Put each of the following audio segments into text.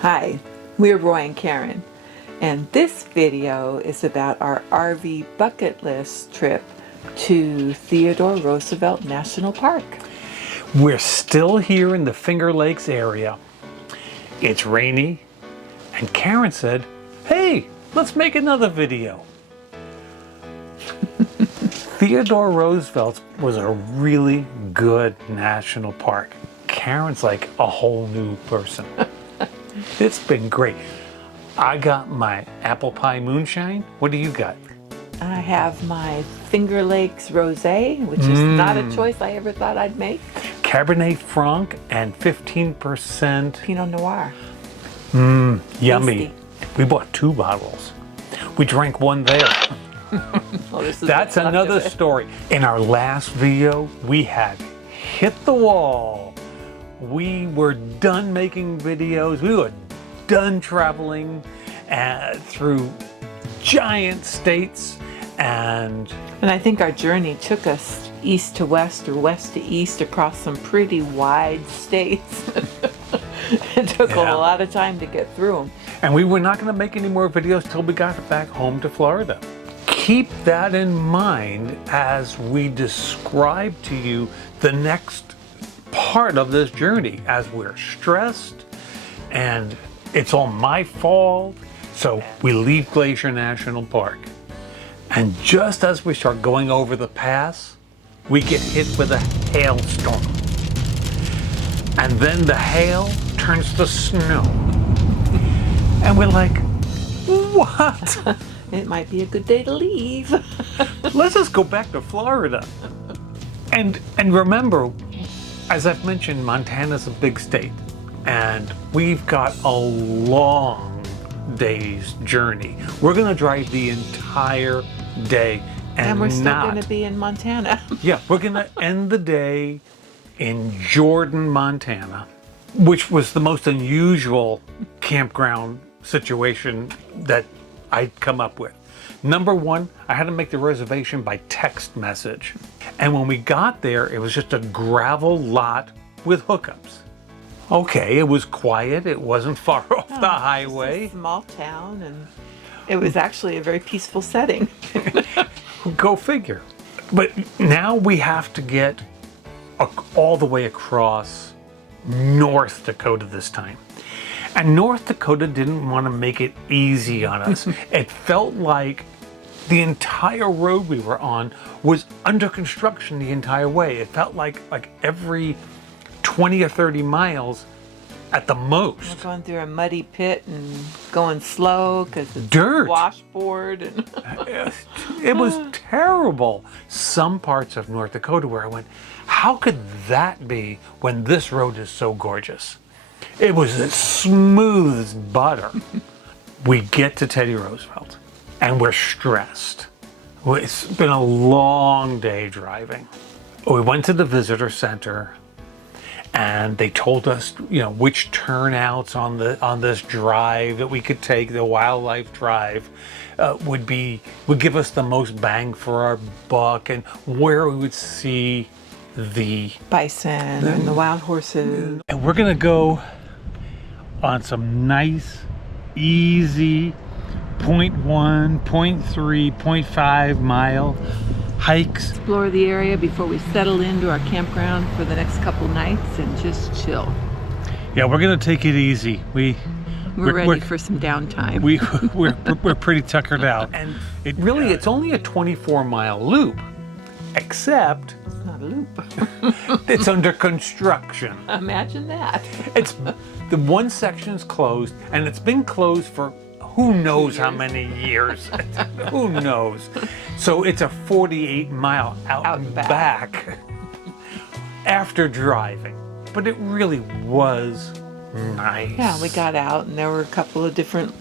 Hi, we're Roy and Karen, and this video is about our RV bucket list trip to Theodore Roosevelt National Park. We're still here in the Finger Lakes area. It's rainy, and Karen said, hey, let's make another video. Theodore Roosevelt was a really good national park. Karen's like a whole new person. It's been great. I got my apple pie moonshine. What do you got? I have my Finger Lakes Rosé, which is not a choice I ever thought I'd make. Cabernet Franc and 15% Pinot Noir. Yummy. Tasty. We bought 2 bottles. We drank one there. Oh, this is That's what's left another of it. story. In our last video, we had hit the wall. We were done making videos. We were done traveling through giant states, and I think our journey took us east to west or west to east across some pretty wide states. It took a lot of time to get through them. we were not going to make any more videos till we got back home to Florida. Keep that in mind as we describe to you the next part of this journey, as we're stressed and it's all my fault. So we leave Glacier National Park, and just as we start going over the pass, we get hit with a hailstorm, and then the hail turns to snow, and we're like, what? It might be a good day to leave. Let's just go back to Florida. And remember, as I've mentioned, Montana's a big state, and we've got a long day's journey. We're gonna drive the entire day, And we're still going to be in Montana. Yeah, we're gonna end the day in Jordan, Montana, which was the most unusual campground situation that I'd come up with. Number one, I had to make the reservation by text message. And when we got there, it was just a gravel lot with hookups. Okay, it was quiet. It wasn't far off the highway. It's a small town, and it was actually a very peaceful setting. Go figure. But now we have to get all the way across North Dakota this time. And North Dakota didn't want to make it easy on us. It felt like the entire road we were on was under construction the entire way. It felt like every 20 or 30 miles at the most. We're going through a muddy pit and going slow because it's Dirt. washboard. And It was terrible. Some parts of North Dakota where I went, how could that be when this road is so gorgeous? It was as smooth as butter. We get to Teddy Roosevelt, and we're stressed. It's been a long day driving. We went to the visitor center, and they told us, which turnouts on this drive that we could take, the wildlife drive, would give us the most bang for our buck, and where we would see the bison and the wild horses. And we're gonna go on some nice, easy 0.1, 0.3, 0.5 mile hikes. Explore the area before we settle into our campground for the next couple nights and just chill. Yeah, we're gonna take it easy. We're ready for some downtime. We're pretty tuckered out. And it's only a 24-mile loop, except It's not a loop. it's under construction. Imagine that. It's the one section's closed, and it's been closed for who knows how many years. Who knows? So it's a 48-mile out and back after driving. But it really was nice. Yeah, we got out, and there were a couple of different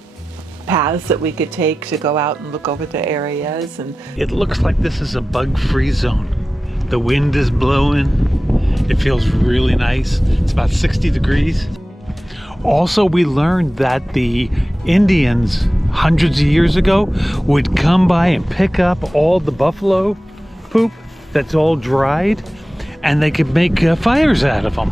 paths that we could take to go out and look over the areas. And it looks like this is a bug-free zone. The wind is blowing. It feels really nice. It's about 60 degrees. Also, we learned that the Indians hundreds of years ago would come by and pick up all the buffalo poop that's all dried, and they could make fires out of them.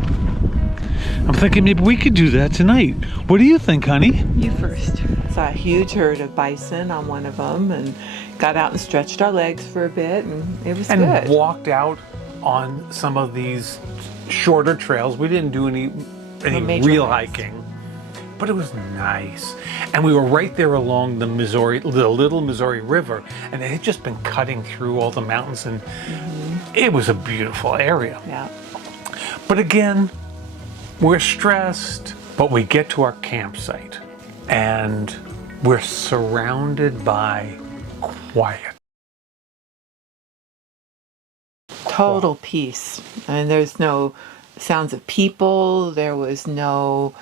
I'm thinking maybe we could do that tonight. What do you think, honey? You first. Saw a huge herd of bison on one of them and got out and stretched our legs for a bit, and it was good. And walked out on some of these shorter trails. We didn't do any real hiking, but it was nice. And we were right there along the Little Missouri River, and it had just been cutting through all the mountains, and it was a beautiful area. Yeah. But again, we're stressed, but we get to our campsite and we're surrounded by quiet. Total peace. And there's no sounds of people, there was no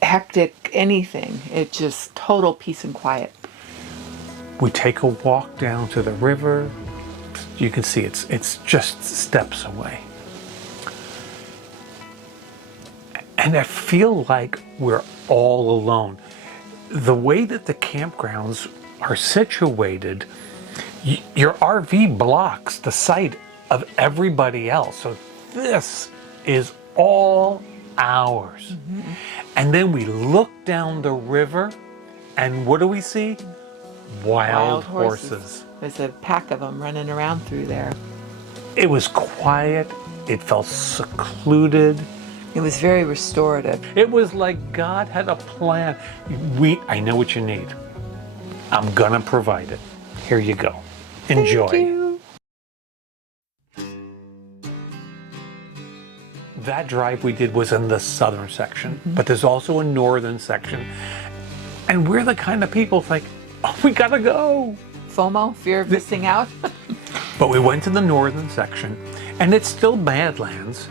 hectic anything. It just total peace and quiet. We take a walk down to the river. You can see it's just steps away. And I feel like we're all alone. The way that the campgrounds are situated, your RV blocks the sight of everybody else. So this is all ours. And then we look down the river, and what do we see? Wild horses. There's a pack of them running around through there. It was quiet. It felt secluded. It was very restorative. It was like God had a plan. I know what you need. I'm gonna provide it. Here you go. Enjoy. Thank you. That drive we did was in the southern section, but there's also a northern section. And we're the kind of people like, oh, we gotta go. FOMO, fear of missing out. But we went to the northern section, and it's still Badlands,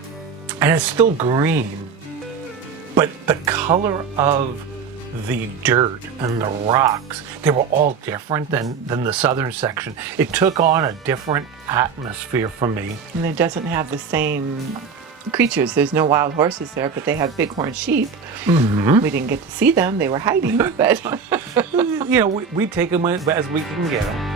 and it's still green, but the color of the dirt and the rocks, they were all different than the southern section. It took on a different atmosphere for me. And it doesn't have the same creatures. There's no wild horses there, but they have bighorn sheep. We didn't get to see them. They were hiding, but... You know, we take them as we can get them.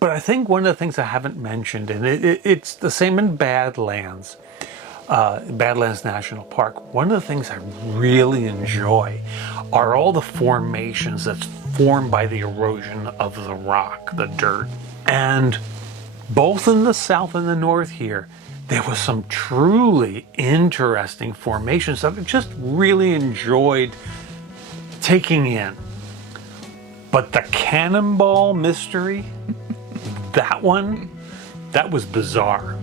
But I think one of the things I haven't mentioned, and it's the same in Badlands, Badlands National Park, one of the things I really enjoy are all the formations that's formed by the erosion of the rock, the dirt. And both in the south and the north here, there was some truly interesting formations that I just really enjoyed taking in. But the Cannonball Mystery, that one, that was bizarre.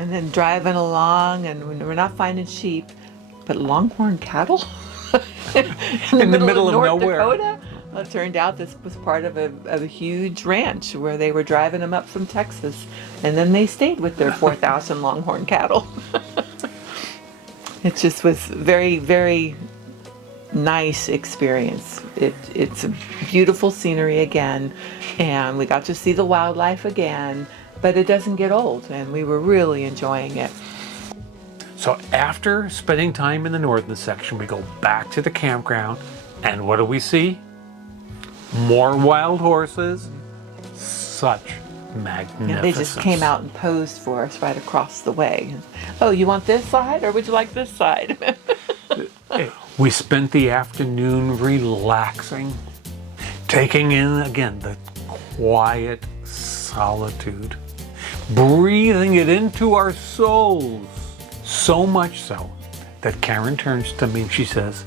And then driving along, and we're not finding sheep, but longhorn cattle in the middle of North nowhere. Dakota. Well, it turned out this was part of a huge ranch where they were driving them up from Texas, and then they stayed with their 4,000 longhorn cattle. It just was very, very nice experience. It's a beautiful scenery again, and we got to see the wildlife again. But it doesn't get old, and we were really enjoying it. So after spending time in the northern section, we go back to the campground, and what do we see? More wild horses. Such magnificence. Yeah, they just came out and posed for us right across the way. Oh, you want this side, or would you like this side? We spent the afternoon relaxing, taking in again the quiet solitude, breathing it into our souls. So much so that Karen turns to me and she says,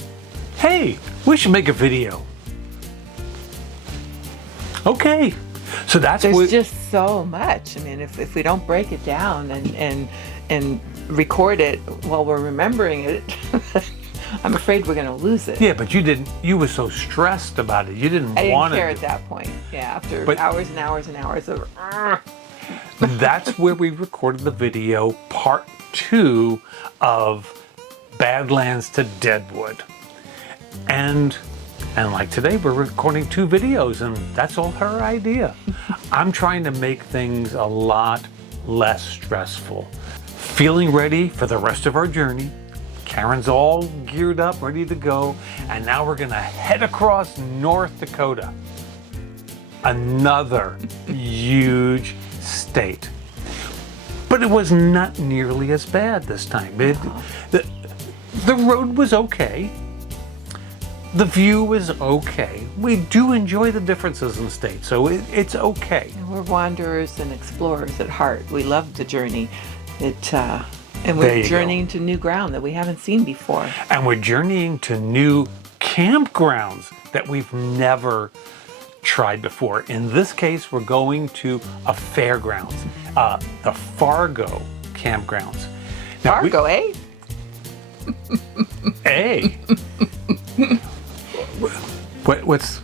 "Hey, we should make a video." Okay, so There's just so much. I mean, if we don't break it down and record it while we're remembering it, I'm afraid we're going to lose it. Yeah, but you were so stressed about it. You didn't want I to. didn't care at that point. Yeah, after But- hours and hours and hours of. That's where we recorded the video, part 2 of Badlands to Deadwood. And like today, we're recording 2 videos, and that's all her idea. I'm trying to make things a lot less stressful. Feeling ready for the rest of our journey. Karen's all geared up, ready to go. And now we're gonna head across North Dakota. Another huge state. But it was not nearly as bad this time. The road was okay. The view was okay. We do enjoy the differences in states, so it's okay. And we're wanderers and explorers at heart. We love the journey. And There we're you go. journeying to new ground that we haven't seen before. And we're journeying to new campgrounds that we've never tried before. In this case, we're going to a fairgrounds, the Fargo campgrounds. Now, Fargo, eh? Hey. What's?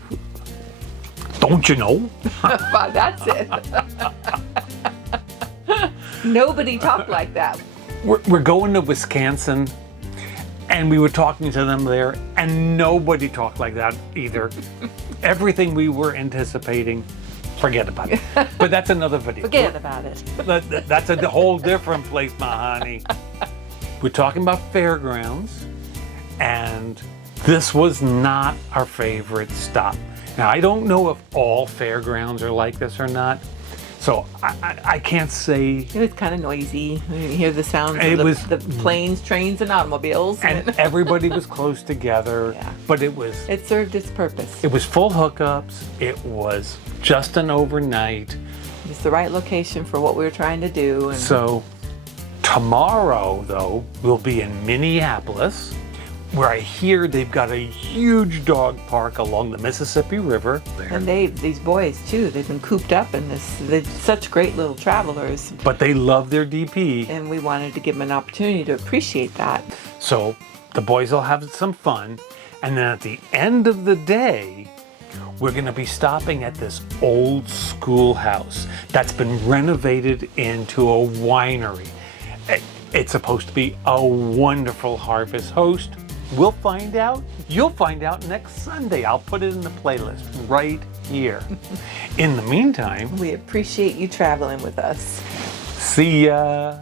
Don't you know? Well, that's it. Nobody talked like that. We're going to Wisconsin, and we were talking to them there, and nobody talked like that either. Everything we were anticipating, forget about it. But that's another video. Forget about it. That's a whole different place, my honey. We're talking about fairgrounds, and this was not our favorite stop. Now, I don't know if all fairgrounds are like this or not, so I can't say. It was kind of noisy. You hear the sounds It of was- the planes, trains, and automobiles. And everybody was close together, Yeah. but it was It served its purpose. full hookups. It was just an overnight. It was the right location for what we were trying to do. And So tomorrow, though, we'll be in Minneapolis, where I hear they've got a huge dog park along the Mississippi River. And these boys too, they've been cooped up in this. They're such great little travelers, But they love their DP, and we wanted to give them an opportunity to appreciate that. so the boys will have some fun. And then at the end of the day, we're going to be stopping at this old schoolhouse that's been renovated into a winery. It's supposed to be a wonderful harvest host. We'll find out. You'll find out next Sunday. I'll put it in the playlist right here. In the meantime, We appreciate you traveling with us. see ya.